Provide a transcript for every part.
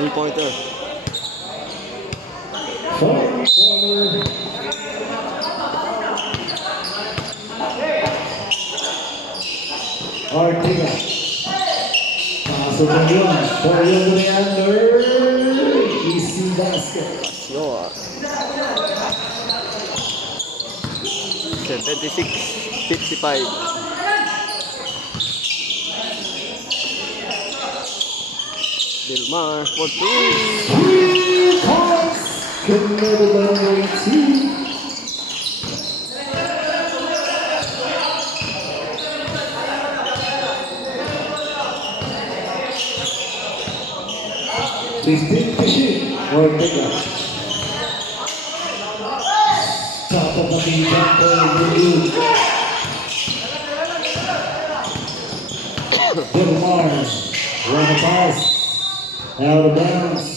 3-pointer. Ortega. Pasok na yun. For yung under. Easy basket. Yo. 76-55. Dilmar for 3. 3 points. Committed by 2. Fifteen to shoot. Ortega. Top of the jump for you. Dilmar. Run a pass. Out of bounds.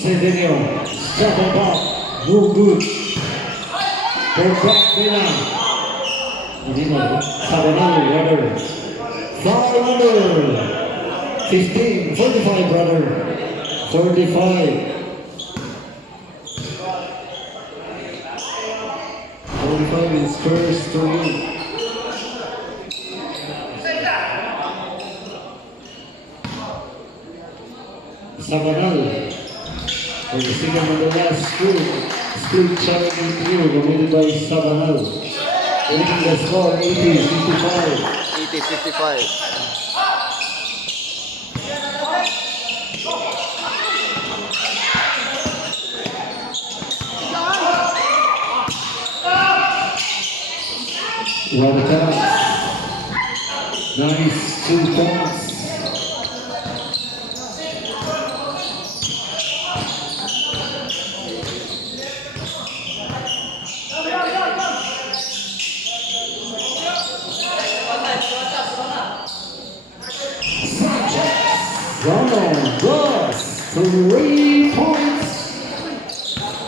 Centennial, second ball, no good. Third back, Milan. Sabanal, brother. 15, 45, brother. 45. 45 is first to you. Sabanal. For the second and the last split challenge interview committed by Sabanal. Taking the score 80-55. 80-55. What a pass. Nice 2 points. Plus 3 points.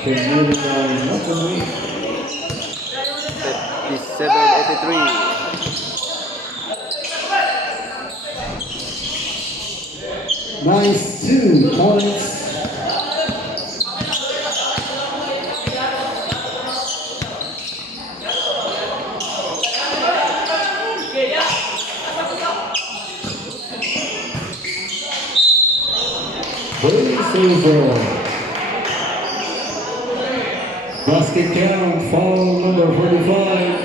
Committed by Natalie. 57-83. Nice 2 points. Basket count, foul number 45.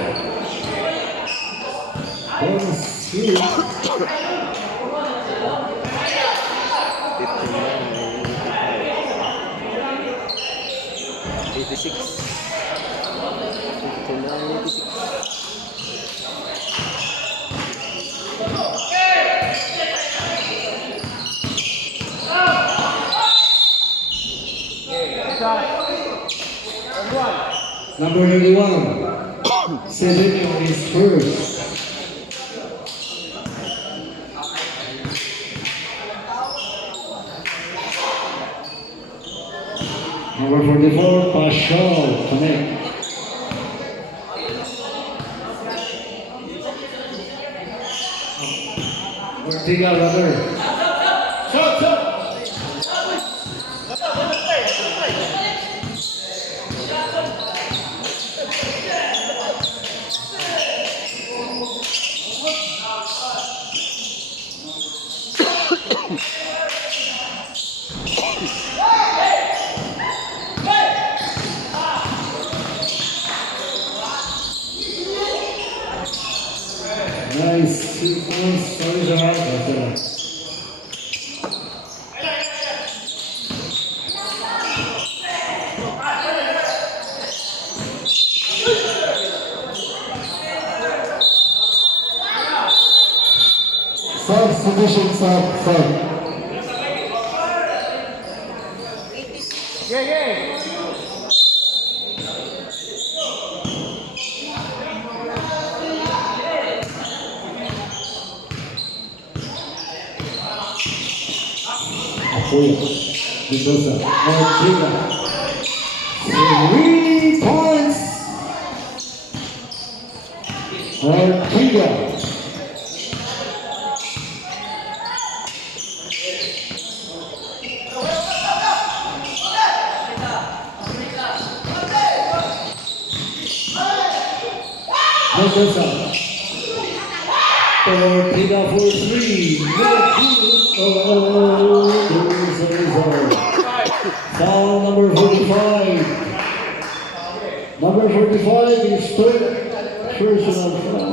Bonus shoot. 86. 59-86. Number 31. Centennial is first. Number 44, Paschal, connect. Ortega, brother. Nice 2 points. Sorry, Gerard. Substitution, sub. Kuya Mendoza. Ortega. 3 points. Ortega. Mendoza. Ortega for 3. Oh, there's a result. Foul number 45. Number 45 is third personal foul.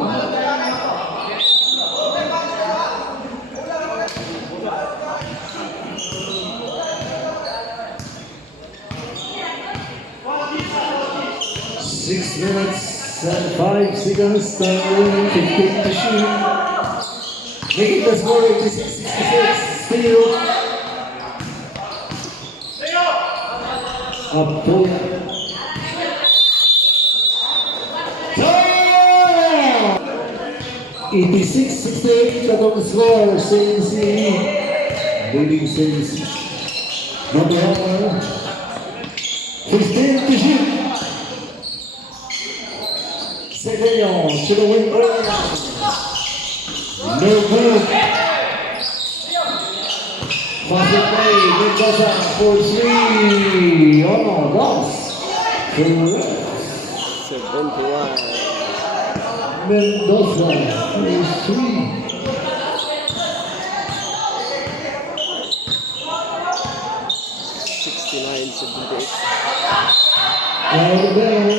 Six minutes and 5 seconds, time remaining, 15 to shoot. Making the score 86-66, still a point. 86-68, katong score, CNC, leading CNC. Number 1, 15 to shoot. Segundo, to the wing round. No good. Fast play, Mendoza for 3. Oh, loss. Correct. 71. Mendoza for 3. And then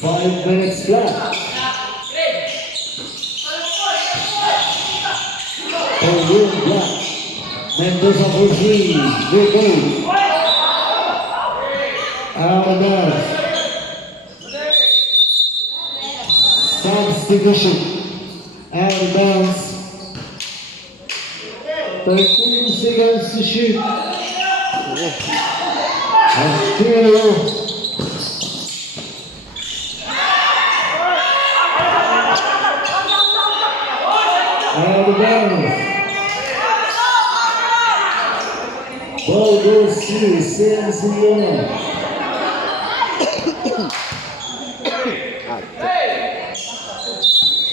5 minutes flat. For Will Black. Mendoza for 3. They go. Amadas. Substitution. Out of bounds. 13 seconds to shoot. And still out of bounds. Ball goes to CNC.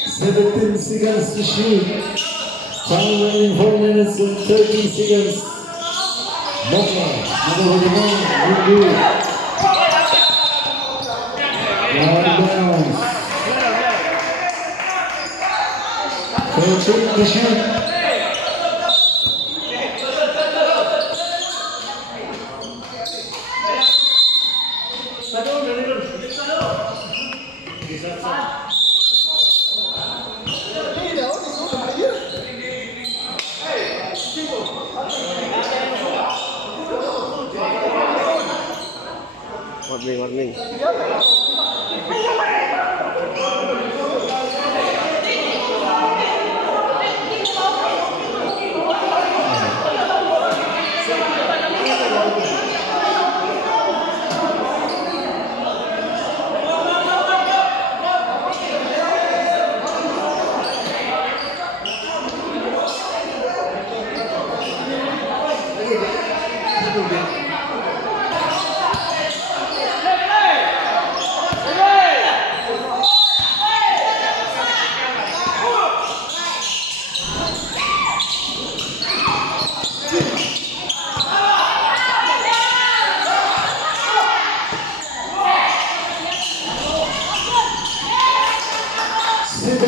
17 seconds to shoot. Time remaining 4 minutes and 13 seconds. Moka, number 1, will do. Out of bounds. 13 to shoot. Warning.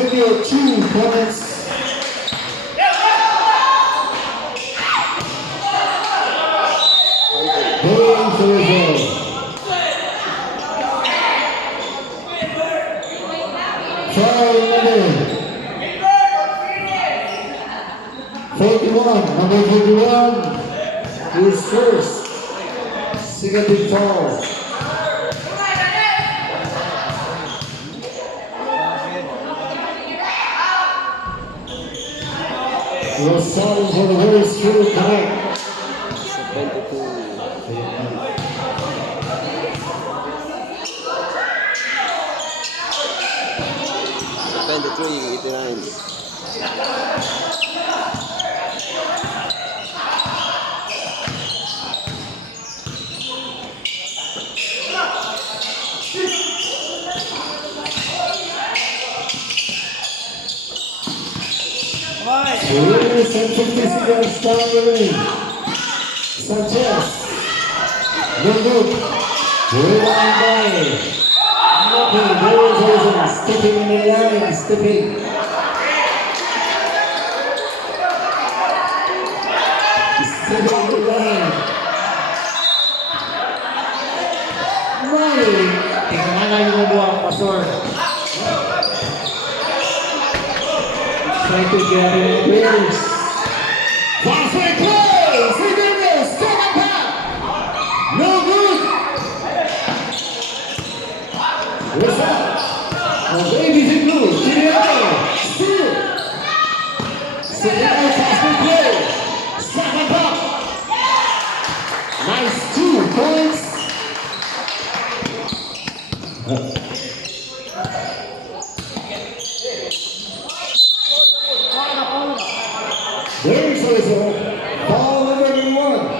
Your 2 points. Going for the goal. Foul number 41. Number 41 is first. Second foul. Was solid for the very true connect. Minutes and 50 seconds down the lane. Sanchez. No good. Rebound by Noki. Very Joseph. Stepping in the line. Stepping. Stepping in the line. Nine. Tingnan na yung buwang pasor. Try to get it in place. Halfway play! Fidel, step up back! No good! What's up? Oh, ladies in blue, Fidel, still! Fidel, halfway play! Step up back! Nice 2 points! There's a result. Ball number 1.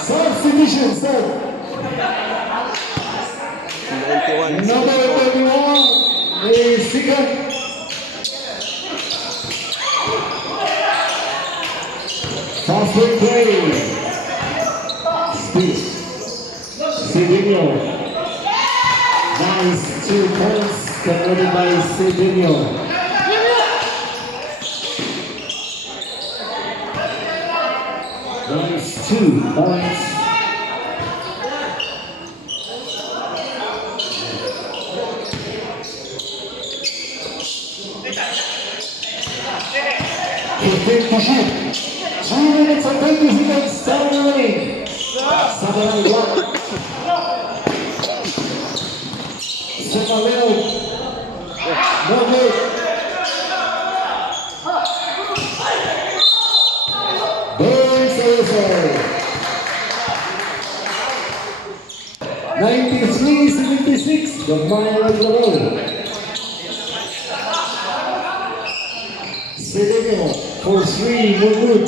Substitution, sir. 91. Number 31 is second. Fast play. Speed. Cedinho. Nice 2 points converted by Cedinho. Nice 2 points. To shoot. 2 minutes and 20 seconds down the lane. Sabanal block. Sabanal. No good. Burns also. 93-76, the final of the road. Cedinho for 3, no good.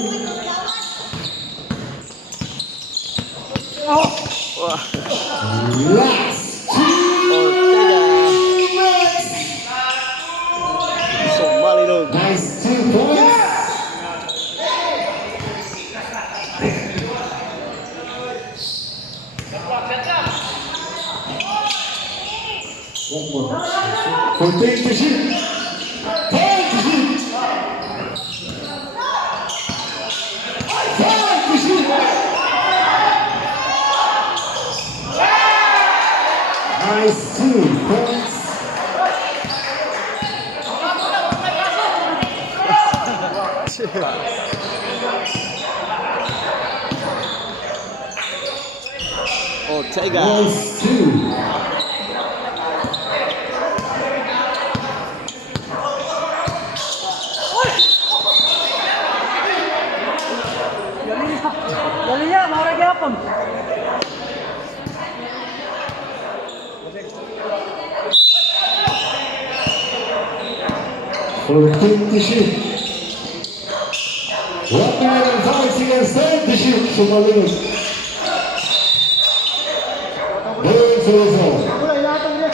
Last 2 minutes. Nice 2 points. One more. For 10 to shoot. 10 to shoot. 5 to shoot. Nice 2 points. Ortega. Nice 2. Dali niya, maurag yapon. For 10 to shoot. 1 minute and 5 seconds, 10 to shoot. Sumalinod. Burns also. Kulay natin niya.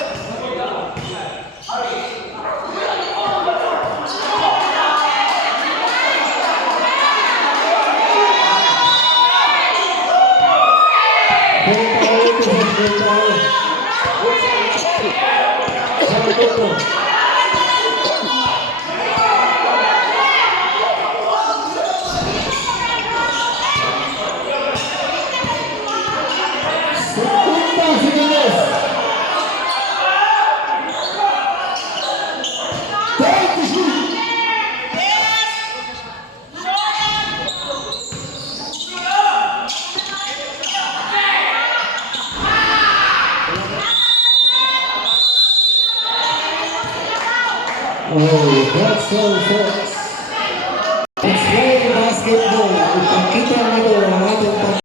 Oh, that's all, folks.